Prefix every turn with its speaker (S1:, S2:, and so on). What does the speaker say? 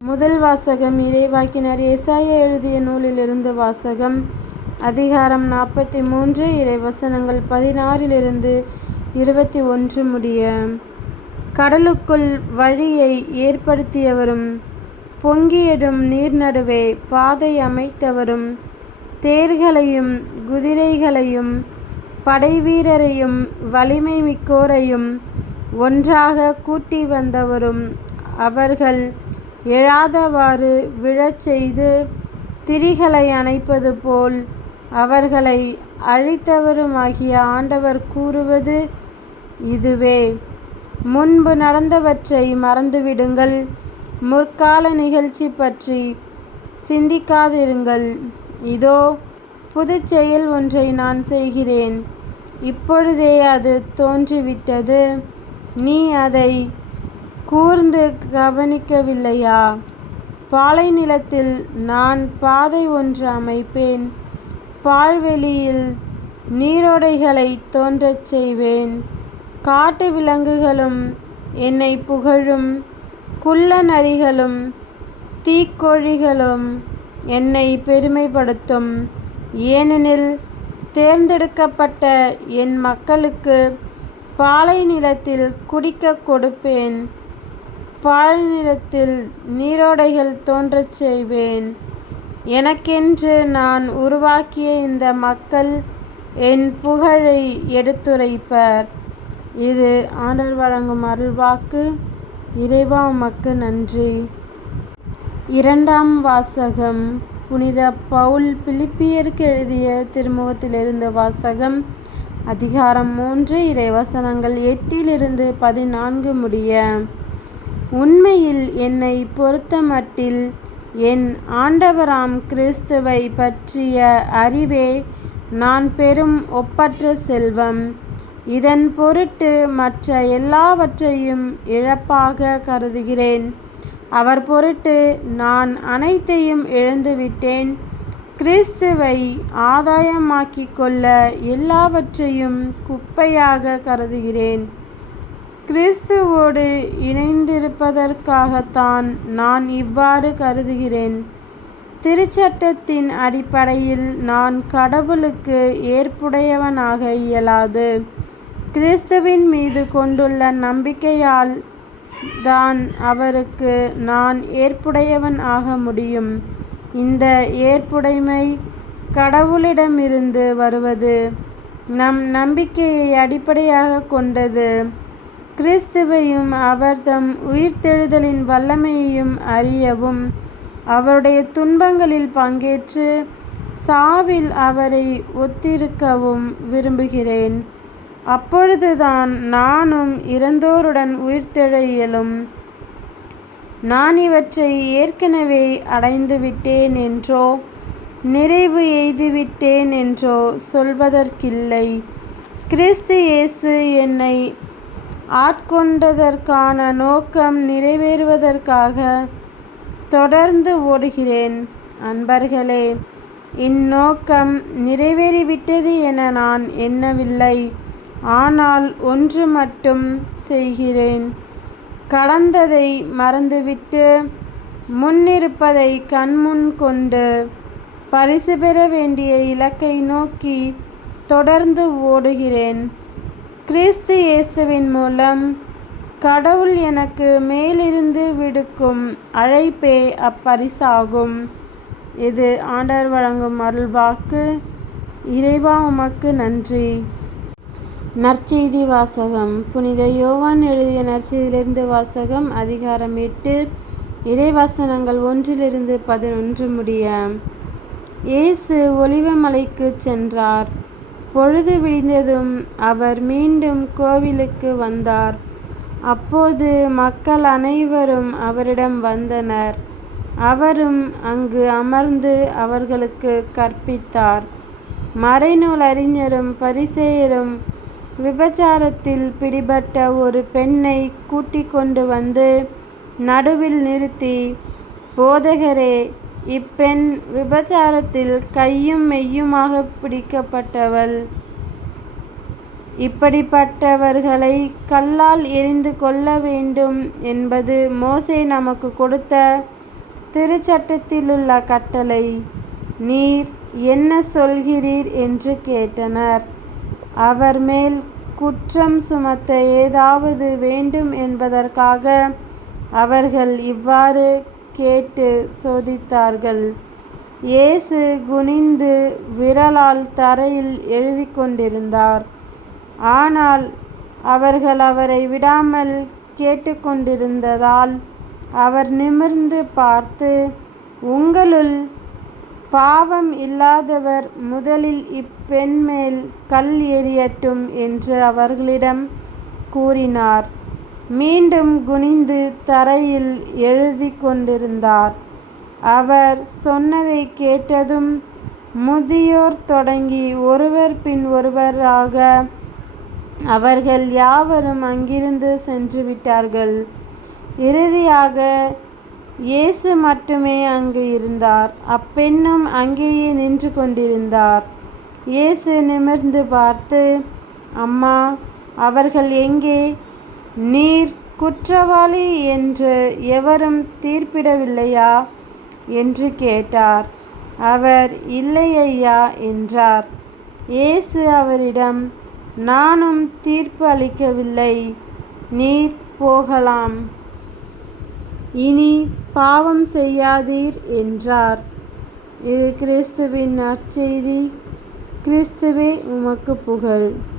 S1: முதல் வாசகம் இறைவாக்கினர் ஏசாயா எழுதிய நூலிலிருந்து வாசகம். அதிகாரம் நாற்பத்தி மூன்று இறைவசனங்கள் பதினாறிலிருந்து இருபத்தி ஒன்று முடிய. கடலுக்குள் வழியை ஏற்படுத்தியவரும் பொங்கியிடும் நீர் நடுவே பாதை அமைத்தவரும் தேர்களையும் குதிரைகளையும் படைவீரரையும் வலிமை மிக்கோரையும் ஒன்றாக கூட்டி வந்தவரும் அவர்கள் எழாதவாறு விழச் செய்து திரிகளை அணைப்பது போல் அவர்களை அழித்தவருமாகிய ஆண்டவர் கூறுவது இதுவே. முன்பு நடந்தவற்றை மறந்துவிடுங்கள். முற்கால நிகழ்ச்சி பற்றி சிந்திக்காதிருங்கள். இதோ புதுச் செயல் ஒன்றை நான் செய்கிறேன். இப்பொழுதே அது தோன்றிவிட்டது. நீ அதை கூர்ந்து கவனிக்கவில்லையா? பாலை நிலத்தில் நான் பாதை ஒன்று அமைப்பேன். பால்வெளியில் நீரோடைகளை தோன்றச் செய்வேன். காட்டு விலங்குகளும் என்னை புகழும். குள்ள நரிகளும் தீக்கோழிகளும் என்னை பெருமைப்படுத்தும். ஏனெனில் தேர்ந்தெடுக்கப்பட்ட என் மக்களுக்கு பாலை நிலத்தில் குடிக்கக் கொடுப்பேன். பாழ்நிலத்தில் நீரோடைகள் தோன்றச் செய்வேன். எனக்கென்று நான் உருவாக்கிய இந்த மக்கள் என் புகழை எடுத்துரைப்பர். இது ஆண்டர் வழங்கும் அருள்வாக்கு இறைவா உமக்கு நன்றி. இரண்டாம் வாசகம். புனித பவுல் பிலிப்பியருக்கு எழுதிய திருமுகத்திலிருந்து வாசகம். அதிகாரம் மூன்று இறைவசனங்கள் எட்டிலிருந்து பதினான்கு முடிய. உண்மையில் என்னை பொறுத்தமட்டில் என் ஆண்டவராம் கிறிஸ்துவை பற்றிய அறிவே நான் பெறும் ஒப்பற்ற செல்வம். இதன் பொருட்டு மற்ற எல்லாவற்றையும் இழப்பாக கருதுகிறேன். அவர் பொருட்டு நான் அனைத்தையும் இழந்துவிட்டேன். கிறிஸ்துவை ஆதாயமாக்கிக் கொள்ள எல்லாவற்றையும் குப்பையாக கருதுகிறேன். கிறிஸ்துவோடு இணைந்திருப்பதற்காகத்தான் நான் இவ்வாறு கருதுகிறேன். திருச்சட்டத்தின் அடிப்படையில் நான் கடவுளுக்கு ஏற்புடையவனாக இயலாது. கிறிஸ்துவின் மீது கொண்டுள்ள நம்பிக்கையால் தான் அவருக்கு நான் ஏற்புடையவன் ஆக முடியும். இந்த ஏற்புடைமை கடவுளிடமிருந்து வருவது நம் நம்பிக்கையை அடிப்படையாக கொண்டது. கிறிஸ்துவையும் அவர் தம் உயிர்த்தெழுதலின் வல்லமையையும் அறியவும் அவருடைய துன்பங்களில் பங்கேற்று சாவில் அவரை ஒத்திருக்கவும் விரும்புகிறேன். அப்பொழுதுதான் நானும் இறந்தோருடன் உயிர்த்தெழ இயலும் நான் இவற்றை ஏற்கனவே அடைந்துவிட்டேன் என்றோ நிறைவு எய்துவிட்டேன் என்றோ சொல்வதற்கில்லை. கிறிஸ்து இயேசு என்னை ஆட்கொண்டதற்கான நோக்கம் நிறைவேறுவதற்காக தொடர்ந்து ஓடுகிறேன். அன்பர்களே இந்நோக்கம் நிறைவேறிவிட்டது என நான் எண்ணவில்லை. ஆனால் ஒன்று மட்டும் செய்கிறேன். கடந்ததை மறந்துவிட்டு முன்னிருப்பதை கண்முன் கொண்டு பரிசு பெற வேண்டிய இலக்கை நோக்கி தொடர்ந்து ஓடுகிறேன். கிறிஸ்து இயேசுவின் மூலம் கடவுள் எனக்கு மேலிருந்து விடுக்கும் அழைப்பே அப்பரிசாகும். இது ஆண்டர் வழங்கும் அருள்வாக்கு. இறைவா உமக்கு நன்றி. நற்செய்தி வாசகம். புனித யோவான் எழுதிய நற்செய்தியிலிருந்து வாசகம் அதிகாரம் எட்டு. இறைவசனங்கள் ஒன்றிலிருந்து பதினொன்று முடிய. இயேசு ஒளிவமலைக்கு சென்றார். பொழுது விடிந்ததும் அவர் மீண்டும் கோவிலுக்கு வந்தார். அப்போது மக்கள் அனைவரும் அவரிடம் வந்தனர். அவரும் அங்கு அமர்ந்து அவர்களுக்கு கற்பித்தார். மறைநூல் அறிஞரும் பரிசேயரும் விபச்சாரத்தில் பிடிபட்ட ஒரு பெண்ணை கூட்டிக் கொண்டு வந்து நடுவில் நிறுத்தி போதகரே இப்பெண் விபச்சாரத்தில் கையும் மெய்யுமாக பிடிக்கப்பட்டவள். இப்படிப்பட்டவர்களை கல்லால் எறிந்து கொள்ள வேண்டும் என்பது மோசே நமக்கு கொடுத்த திருச்சட்டத்திலுள்ள கட்டளை. நீர் என்ன சொல்கிறீர்? என்று கேட்டனர். அவர் மேல் குற்றம் சுமத்த ஏதாவது வேண்டும் என்பதற்காக அவர்கள் இவ்வாறு கேட்டு சோதித்தார்கள். இயேசு குனிந்து விரலால் தரையில் எழுதி கொண்டிருந்தார். ஆனால் அவர்கள் அவரை விடாமல் கேட்டுக்கொண்டிருந்ததால் அவர் நிமிர்ந்து பார்த்து உங்களுள் பாவம் இல்லாதவர் முதலில் இப்பெண் மேல் கல் எறியட்டும் என்று அவர்களிடம் கூறினார். மீண்டும் குனிந்து தரையில் எழுதி கொண்டிருந்தார். அவர் சொன்னதை கேட்டதும் முதியோர் தொடங்கி ஒருவர் பின் ஒருவராக அவர்கள் யாவரும் அங்கிருந்து சென்று விட்டார்கள். இறுதியாக இயேசு மட்டுமே அங்கு இருந்தார். அப்பெண்ணும் அங்கேயே நின்று கொண்டிருந்தார். இயேசு நிமிர்ந்து பார்த்து அம்மா அவர்கள் எங்கே? நீர் குற்றவாளி என்று எவரும் தீர்ப்பிடவில்லையா? என்று கேட்டார். அவர் இல்லையா என்றார். இயேசு அவரிடம் நானும் தீர்ப்பு அளிக்கவில்லை. நீர் போகலாம். இனி பாவம் செய்யாதீர் என்றார். இது கிறிஸ்துவின் நற்செய்தி. கிறிஸ்துவே உமக்கு புகழ்.